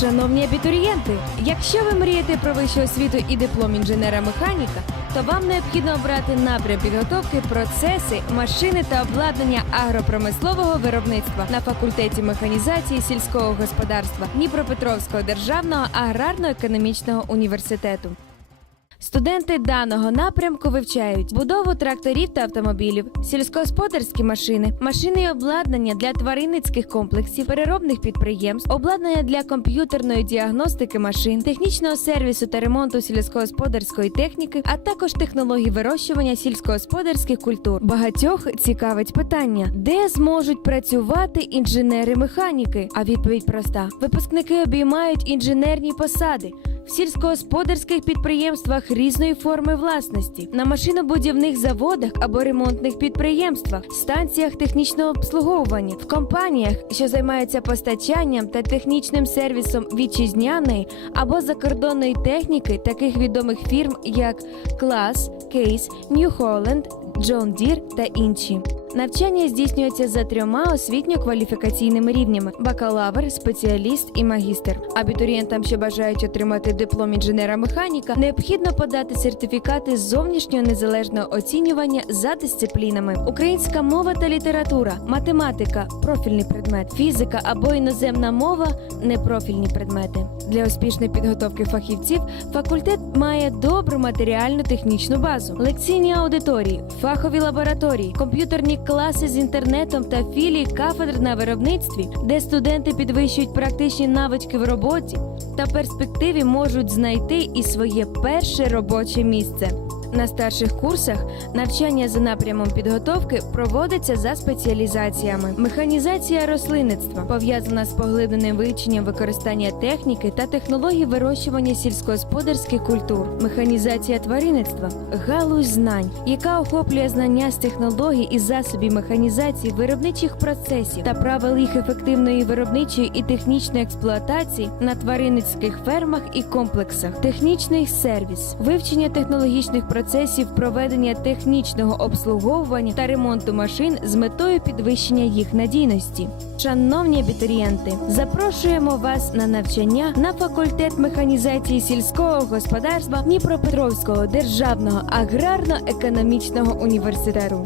Шановні абітурієнти, якщо ви мрієте про вищу освіту і диплом інженера-механіка, то вам необхідно обрати напрям підготовки процеси, машини та обладнання агропромислового виробництва на факультеті механізації сільського господарства Дніпропетровського державного аграрно-економічного університету. Студенти даного напрямку вивчають будову тракторів та автомобілів, сільськогосподарські машини, машини і обладнання для тваринницьких комплексів, переробних підприємств, обладнання для комп'ютерної діагностики машин, технічного сервісу та ремонту сільськогосподарської техніки, а також технологій вирощування сільськогосподарських культур. Багатьох цікавить питання, де зможуть працювати інженери-механіки. А відповідь проста: випускники обіймають інженерні посади сільськогосподарських підприємствах різної форми власності, на машинобудівних заводах або ремонтних підприємствах, станціях технічного обслуговування, в компаніях, що займаються постачанням та технічним сервісом вітчизняної або закордонної техніки таких відомих фірм, як Клас, Кейс, Нью Холленд, Джон Дір та інші. Навчання здійснюється за трьома освітньо-кваліфікаційними рівнями: бакалавр, спеціаліст і магістр. Абітурієнтам, що бажають отримати диплом інженера-механіка, необхідно подати сертифікати зовнішнього незалежного оцінювання за дисциплінами: українська мова та література, математика, профільний предмет, фізика або іноземна мова непрофільні предмети. Для успішної підготовки фахівців факультет має добру матеріально-технічну базу, лекційні аудиторії, фахові лабораторії, комп'ютерні класи з інтернетом та філії кафедр на виробництві, де студенти підвищують практичні навички в роботі та перспективі можуть знайти і своє перше робоче місце. На старших курсах навчання за напрямом підготовки проводиться за спеціалізаціями. Механізація рослинництва пов'язана з поглибленим вивченням використання техніки та технологій вирощування сільськогосподарських культур. Механізація тваринництва галузь знань, яка охоплює знання з технологій і засобів механізації виробничих процесів та правил їх ефективної виробничої і технічної експлуатації на тваринницьких фермах і комплексах. Технічний сервіс, вивчення технологічних процесів проведення технічного обслуговування та ремонту машин з метою підвищення їх надійності. Шановні абітурієнти, запрошуємо вас на навчання на факультет механізації сільського господарства Дніпропетровського державного аграрно-економічного університету.